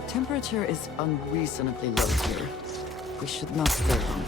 The temperature is unreasonably low here. We should not stay long.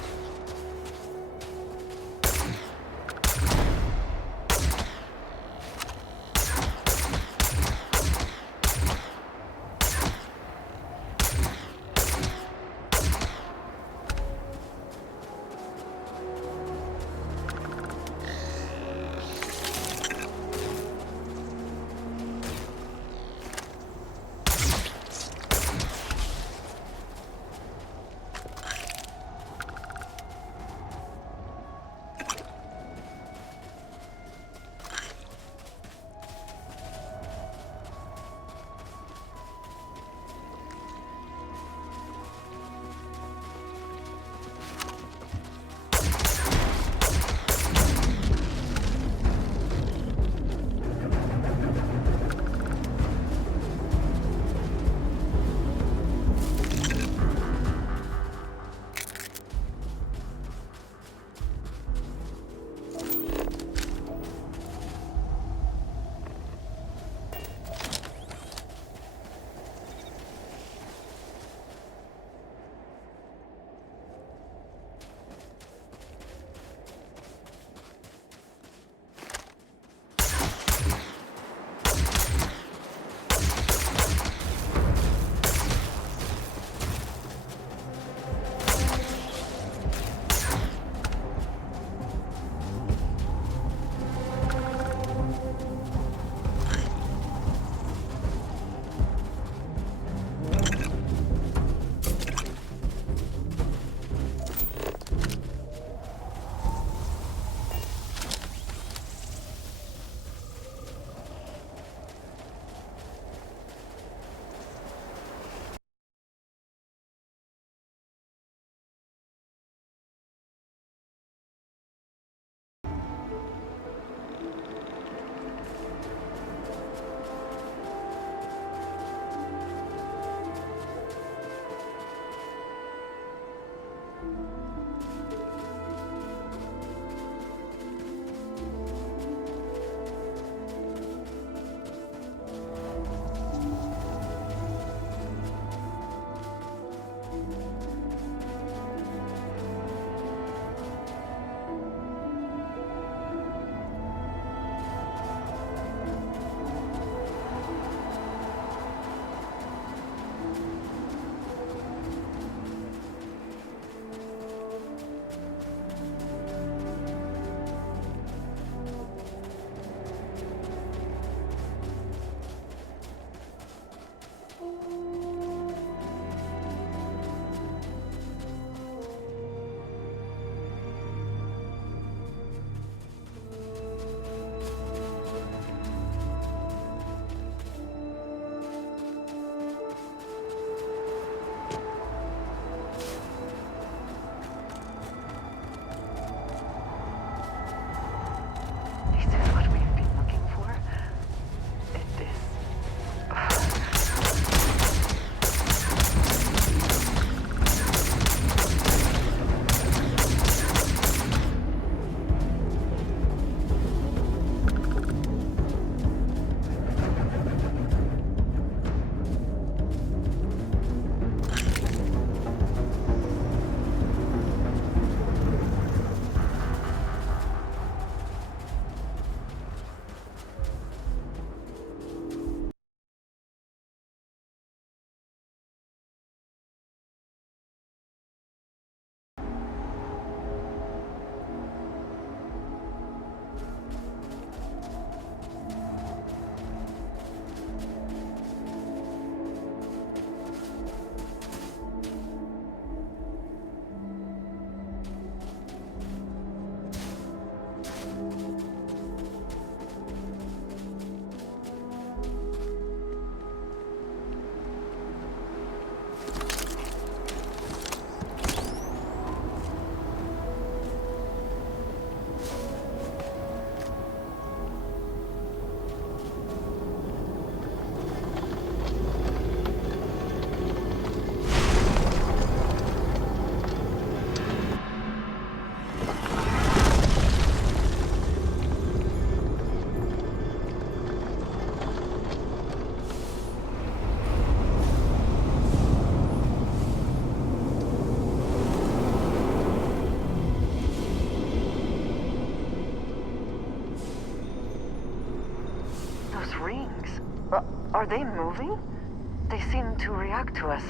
Are they moving? They seem to react to us.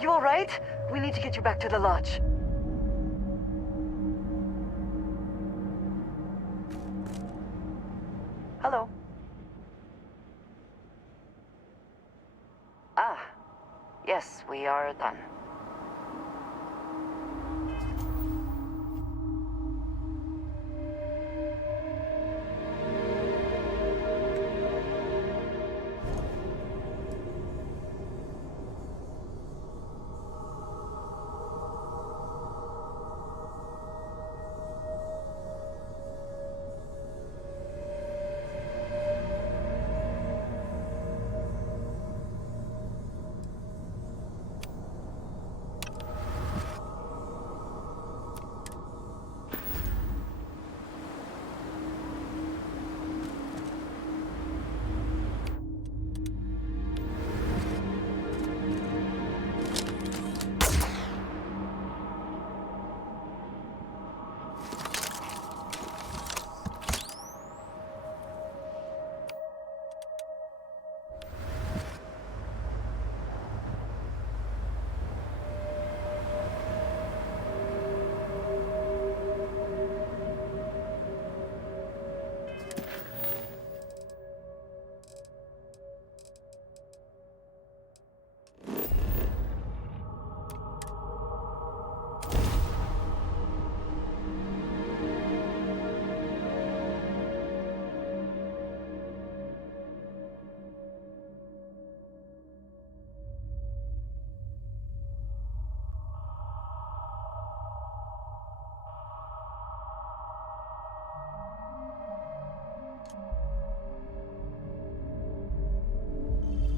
you alright? We need to get you back to the lodge. Hello? Ah, yes, we are done.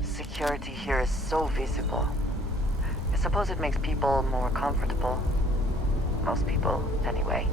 Security here is so visible. I suppose it makes people more comfortable. Most people, anyway.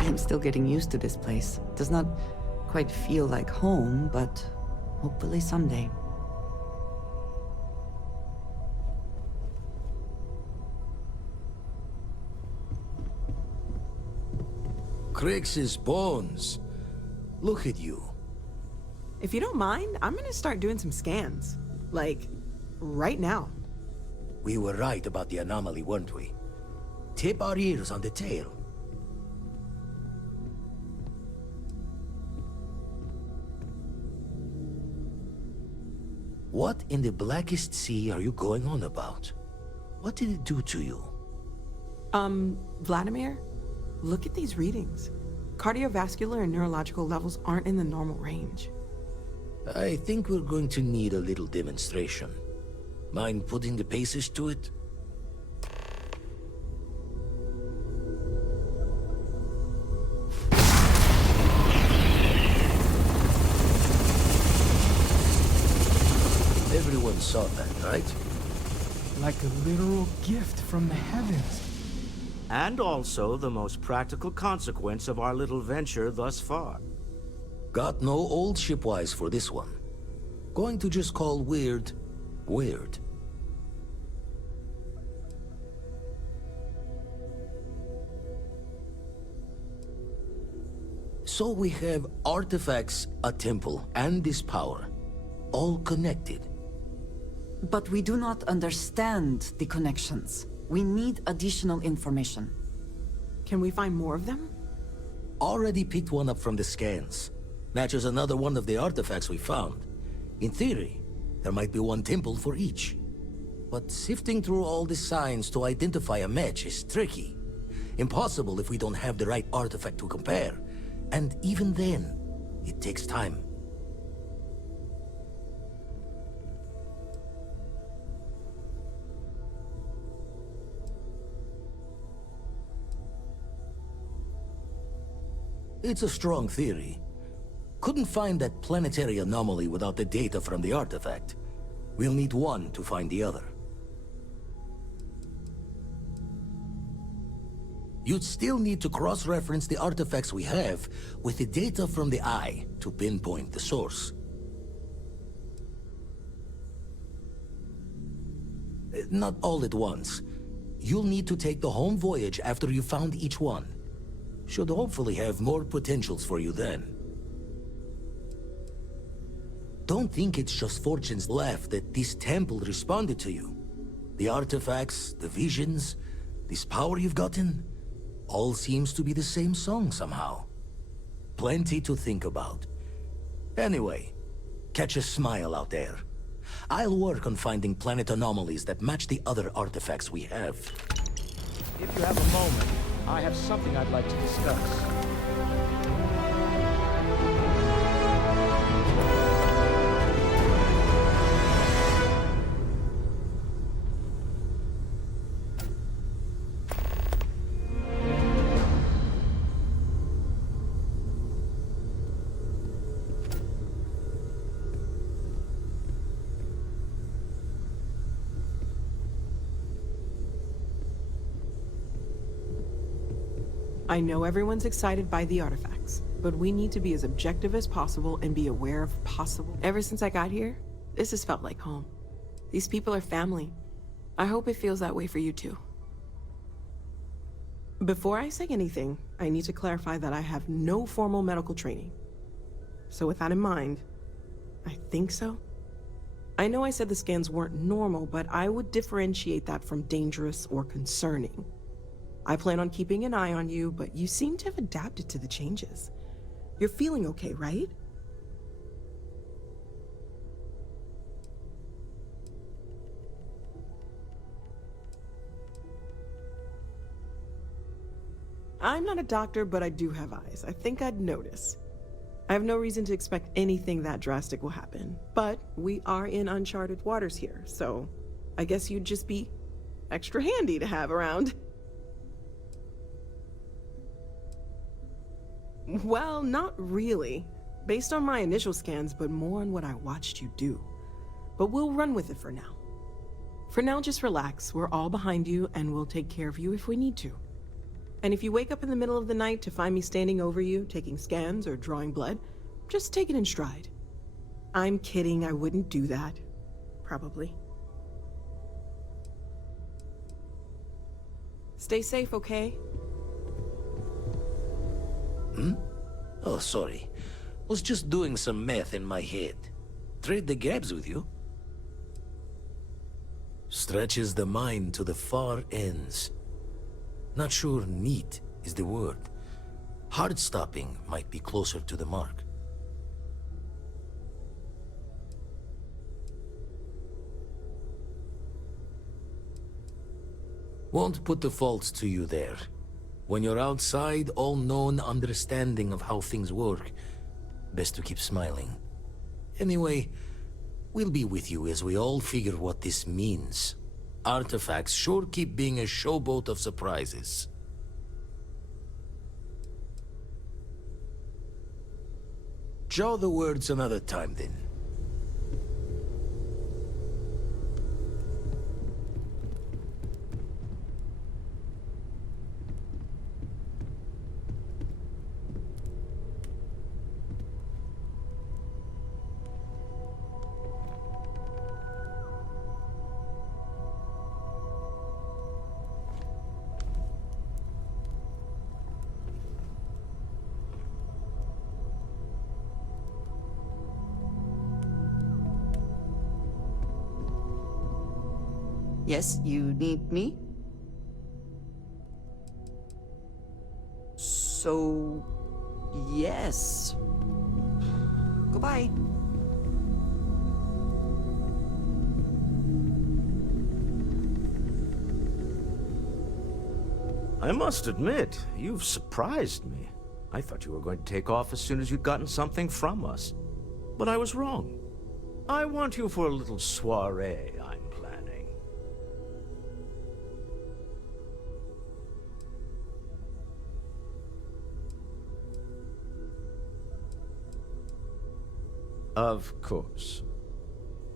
I'm still getting used to this place. Does not quite feel like home, but hopefully someday. Crix's bones. Look at you. If you don't mind, I'm gonna start doing some scans. Like, right now. We were right about the anomaly, weren't we? Tip our ears on the tail. What in the blackest sea are you going on about? What did it do to you? Vladimir, look at these readings. Cardiovascular and neurological levels aren't in the normal range. I think we're going to need a little demonstration. Mind putting the paces to it? Everyone saw that, right? Like a literal gift from the heavens. And also the most practical consequence of our little venture thus far. Got no old shipwise for this one. Going to just call weird, weird. So we have artifacts, a temple, and this power. All connected. But we do not understand the connections. We need additional information. Can we find more of them? Already picked one up from the scans. Matches another one of the artifacts we found. In theory, there might be one temple for each. But sifting through all the signs to identify a match is tricky. Impossible if we don't have the right artifact to compare. And even then, it takes time. It's a strong theory. Couldn't find that planetary anomaly without the data from the artifact. We'll need one to find the other. You'd still need to cross-reference the artifacts we have with the data from the Eye to pinpoint the source. Not all at once. You'll need to take the home voyage after you found each one. Should hopefully have more potentials for you then. Don't think it's just fortunes left that this temple responded to you. The artifacts, the visions, this power you've gotten, all seems to be the same song somehow. Plenty to think about. Anyway, catch a smile out there. I'll work on finding planet anomalies that match the other artifacts we have. If you have a moment, I have something I'd like to discuss. I know everyone's excited by the artifacts, but we need to be as objective as possible and be aware of possible. Ever since I got here, this has felt like home. These people are family. I hope it feels that way for you too. Before I say anything, I need to clarify that I have no formal medical training. So with that in mind, I think so. I know I said the scans weren't normal, but I would differentiate that from dangerous or concerning. I plan on keeping an eye on you, but you seem to have adapted to the changes. You're feeling okay, right? I'm not a doctor, but I do have eyes. I think I'd notice. I have no reason to expect anything that drastic will happen, but we are in uncharted waters here, so I guess you'd just be extra handy to have around. Well, not really. Based on my initial scans, but more on what I watched you do. But we'll run with it for now. For now, just relax. We're all behind you, and we'll take care of you if we need to. And if you wake up in the middle of the night to find me standing over you, taking scans or drawing blood, just take it in stride. I'm kidding, I wouldn't do that. Probably. Stay safe, okay? Oh, sorry. Was just doing some math in my head. Trade the gaps with you? Stretches the mind to the far ends. Not sure neat is the word. Hard-stopping might be closer to the mark. Won't put the faults to you there. When you're outside all-known understanding of how things work, best to keep smiling. Anyway, we'll be with you as we all figure what this means. Artifacts sure keep being a showboat of surprises. Jaw the words another time, then. Yes, you need me? So... yes. Goodbye. I must admit, you've surprised me. I thought you were going to take off as soon as you'd gotten something from us. But I was wrong. I want you for a little soiree I'm planning. Of course.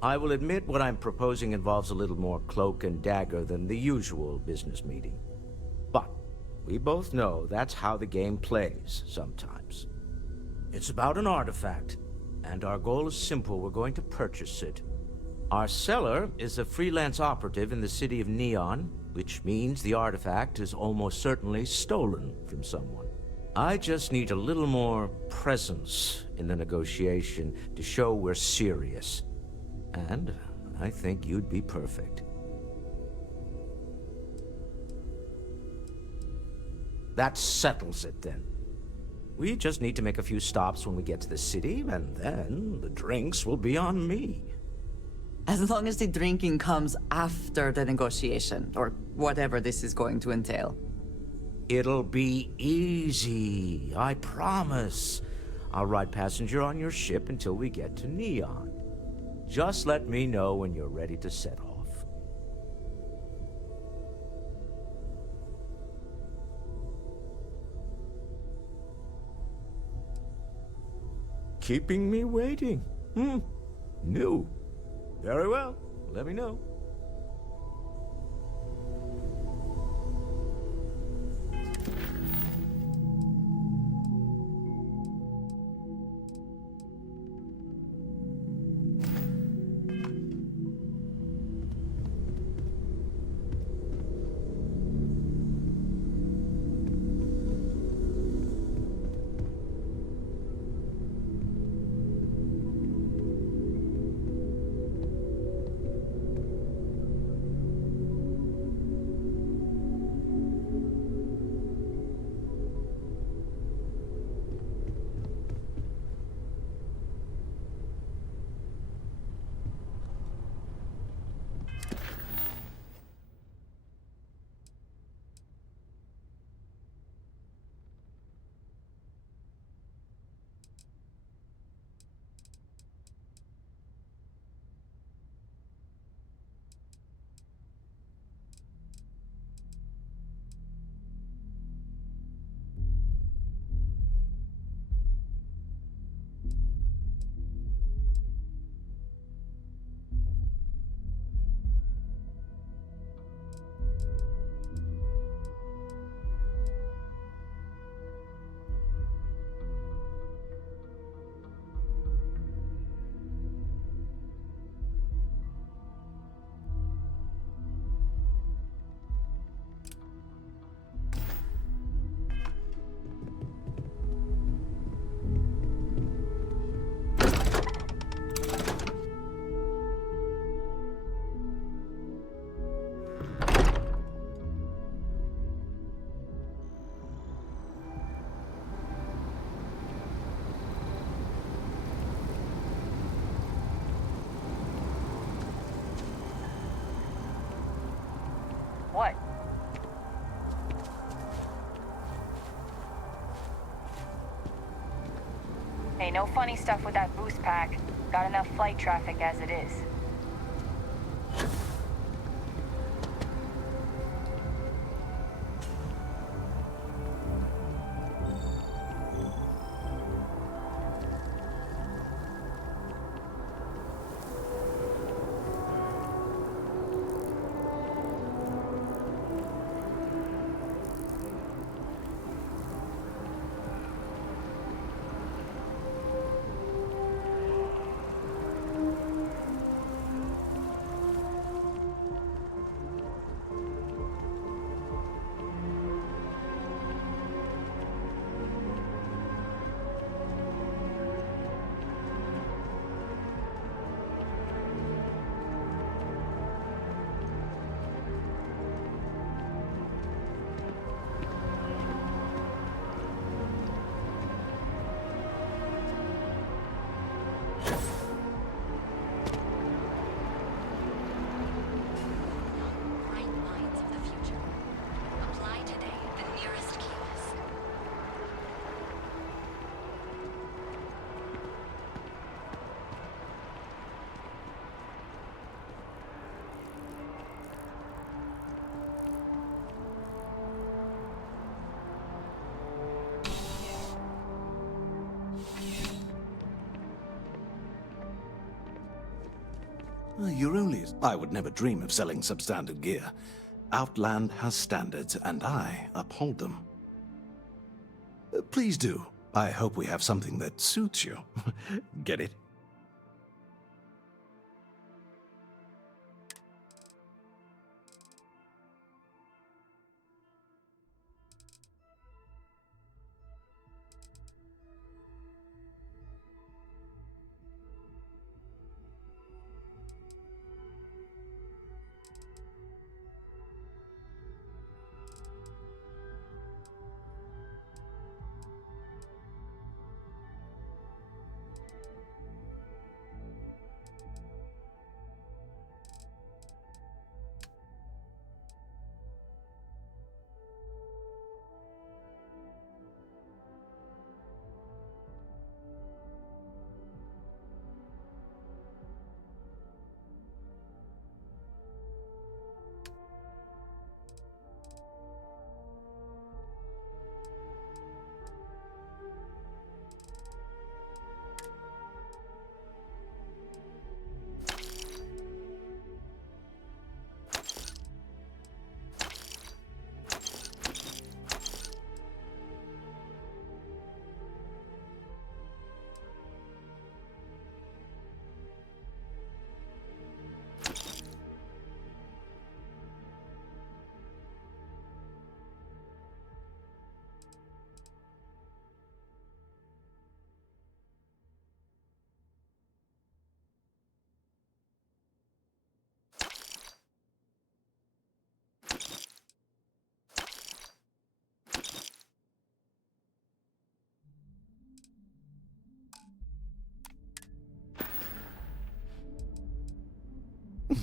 I will admit what I'm proposing involves a little more cloak and dagger than the usual business meeting. But we both know that's how the game plays sometimes. It's about an artifact, and our goal is simple. We're going to purchase it. Our seller is a freelance operative in the city of Neon, which means the artifact is almost certainly stolen from someone. I just need a little more presence in the negotiation to show we're serious. And I think you'd be perfect. That settles it then. We just need to make a few stops when we get to the city, and then the drinks will be on me. As long as the drinking comes after the negotiation, or whatever this is going to entail. It'll be easy, I promise. I'll ride passenger on your ship until we get to Neon. Just let me know when you're ready to set off. Keeping me waiting? New. Very well. Let me know. What? Hey, no funny stuff with that boost pack. Got enough flight traffic as it is. You're only... I would never dream of selling substandard gear. Outland has standards, and I uphold them. Please do. I hope we have something that suits you. Get it?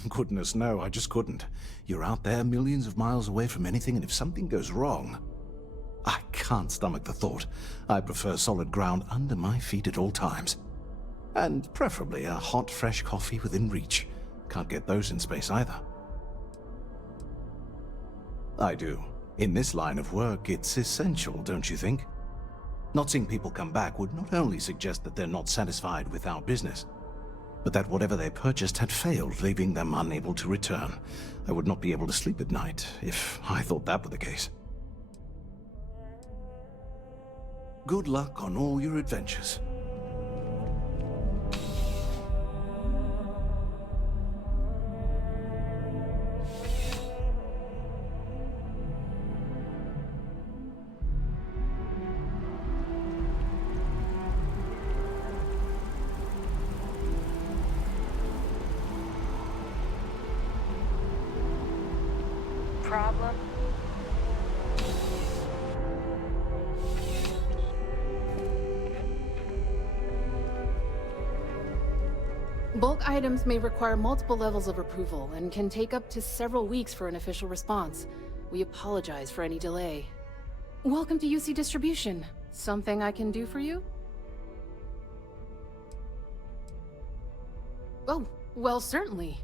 Goodness, no, I just couldn't. You're out there millions of miles away from anything, and if something goes wrong... I can't stomach the thought. I prefer solid ground under my feet at all times. And preferably a hot, fresh coffee within reach. Can't get those in space either. I do. In this line of work, it's essential, don't you think? Not seeing people come back would not only suggest that they're not satisfied with our business, but that whatever they purchased had failed, leaving them unable to return. I would not be able to sleep at night if I thought that were the case. Good luck on all your adventures. Problem? Bulk items may require multiple levels of approval and can take up to several weeks for an official response. We apologize for any delay. Welcome to UC Distribution. Something I can do for you? Oh, well, certainly.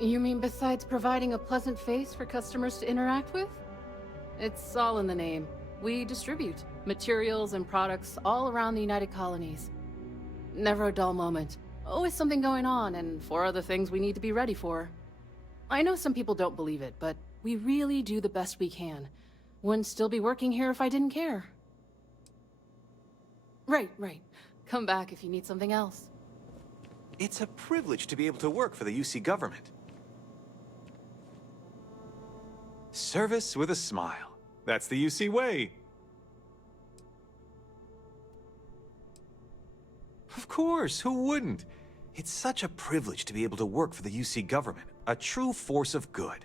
You mean besides providing a pleasant face for customers to interact with? It's all in the name. We distribute materials and products all around the United Colonies. Never a dull moment. Always something going on, and 4 other things we need to be ready for. I know some people don't believe it, but we really do the best we can. Wouldn't still be working here if I didn't care. Right. Come back if you need something else. It's a privilege to be able to work for the UC government. Service with a smile. That's the UC way. Of course, who wouldn't? It's such a privilege to be able to work for the UC government, a true force of good.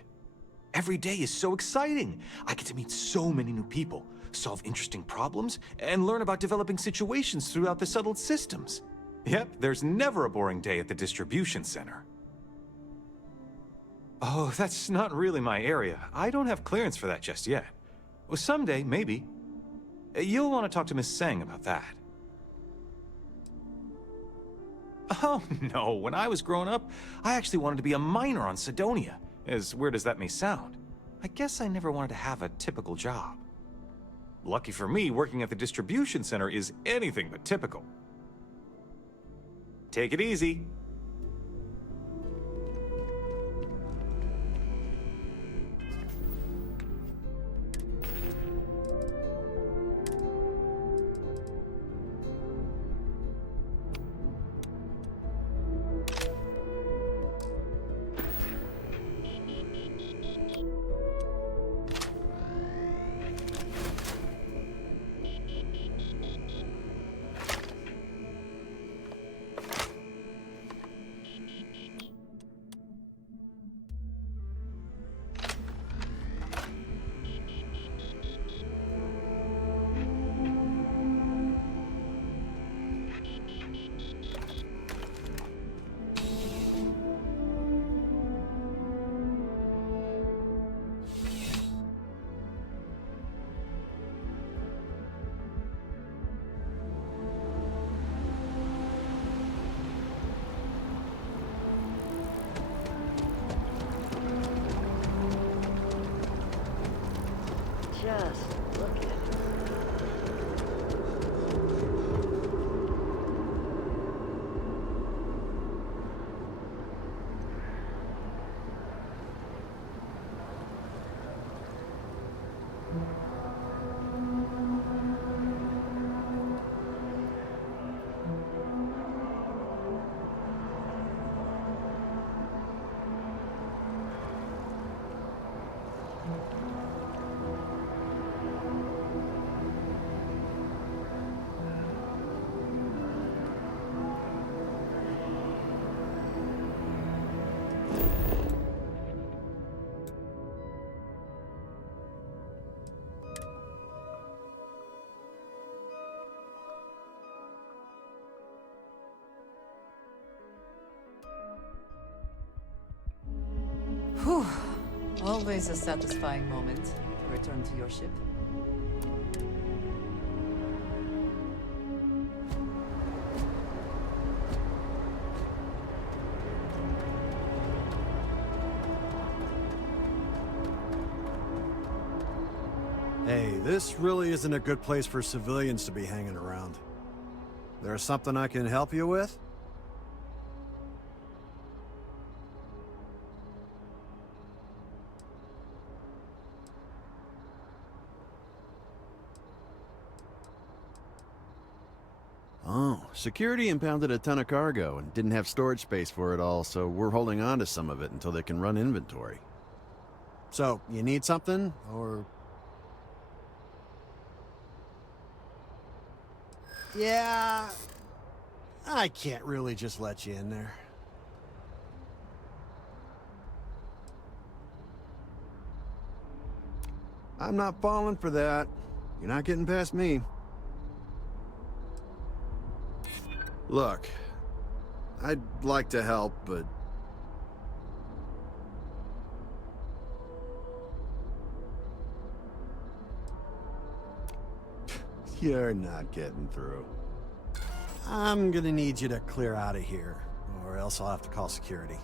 Every day is so exciting. I get to meet so many new people, solve interesting problems, and learn about developing situations throughout the settled systems. Yep, there's never a boring day at the distribution center. Oh, that's not really my area. I don't have clearance for that just yet. Well, someday, maybe. You'll want to talk to Miss Sang about that. Oh, no. When I was growing up, I actually wanted to be a miner on Sidonia. As weird as that may sound. I guess I never wanted to have a typical job. Lucky for me, working at the distribution center is anything but typical. Take it easy. Just look at it. Whew. Always a satisfying moment to return to your ship. Hey, this really isn't a good place for civilians to be hanging around. There's something I can help you with? Oh, security impounded a ton of cargo and didn't have storage space for it all, so we're holding on to some of it until they can run inventory. So, you need something, or...? Yeah, I can't really just let you in there. I'm not falling for that. You're not getting past me. Look, I'd like to help, but... You're not getting through. I'm gonna need you to clear out of here, or else I'll have to call security.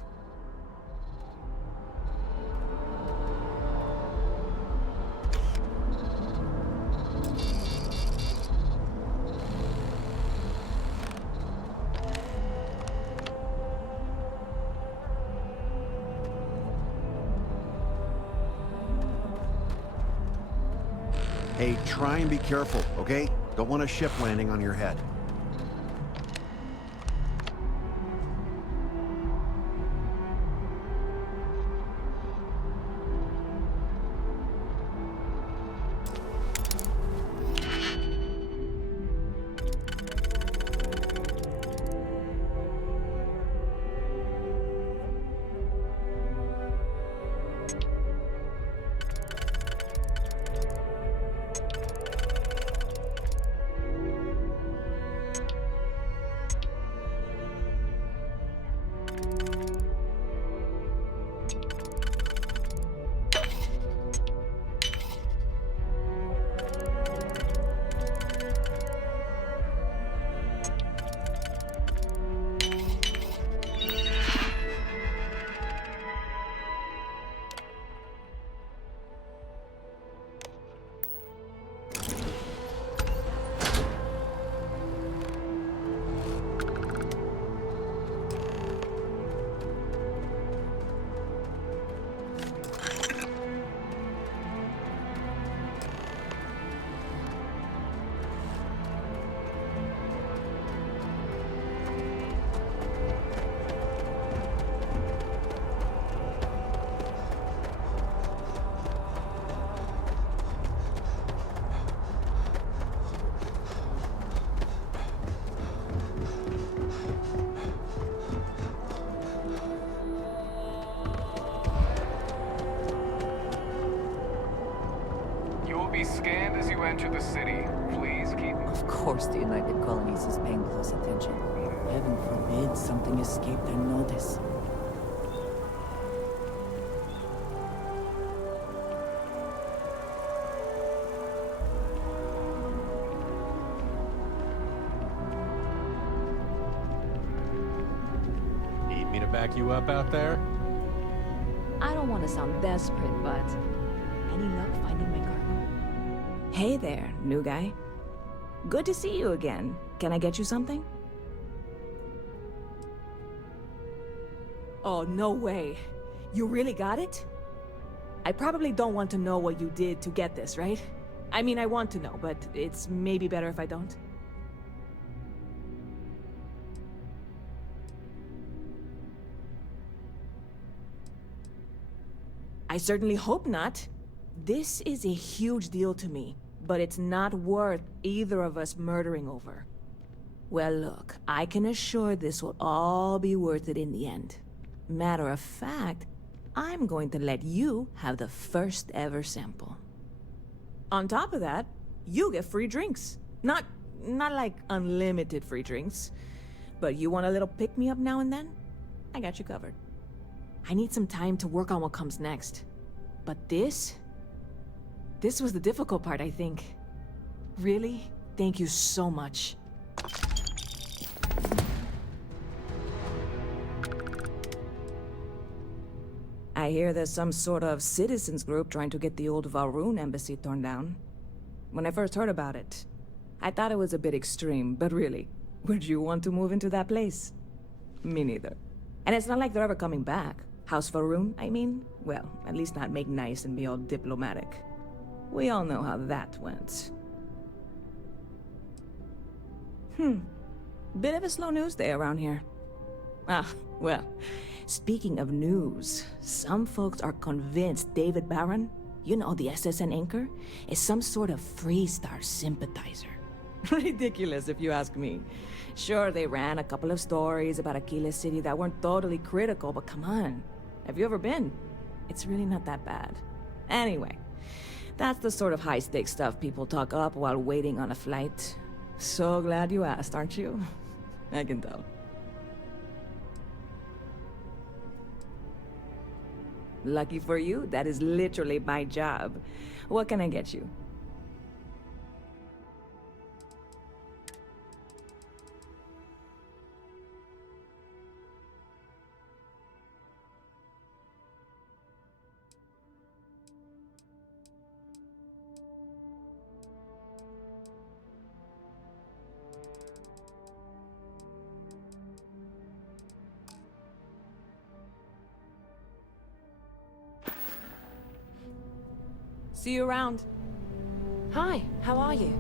Hey, try and be careful, okay? Don't want a ship landing on your head. Be scanned as you enter the city. Please keep... Of course the United Colonies is paying close attention. Heaven forbid something escaped their notice. Need me to back you up out there? I don't want to sound desperate, but any luck finding my cargo? Hey there, new guy. Good to see you again. Can I get you something? Oh, no way. You really got it? I probably don't want to know what you did to get this, right? I mean, I want to know, but it's maybe better if I don't. I certainly hope not. This is a huge deal to me, but it's not worth either of us murdering over. Well, look, I can assure this will all be worth it in the end. Matter of fact, I'm going to let you have the first ever sample. On top of that, you get free drinks. Not like unlimited free drinks, but you want a little pick-me-up now and then? I got you covered. I need some time to work on what comes next. But this was the difficult part, I think. Really, thank you so much. I hear there's some sort of citizens group trying to get the old Valroon embassy torn down. When I first heard about it, I thought it was a bit extreme, but really, would you want to move into that place? Me neither. And it's not like they're ever coming back. House Valroon, I mean? Well, at least not make nice and be all diplomatic. We all know how that went. Bit of a slow news day around here. Ah, well, speaking of news, some folks are convinced David Barron, you know, the SSN anchor, is some sort of Freestar sympathizer. Ridiculous, if you ask me. Sure, they ran a couple of stories about Aquila City that weren't totally critical, but come on. Have you ever been? It's really not that bad. Anyway, that's the sort of high-stakes stuff people talk up while waiting on a flight. So glad you asked, aren't you? I can tell. Lucky for you, that is literally my job. What can I get you? See you around. Hi, how are you?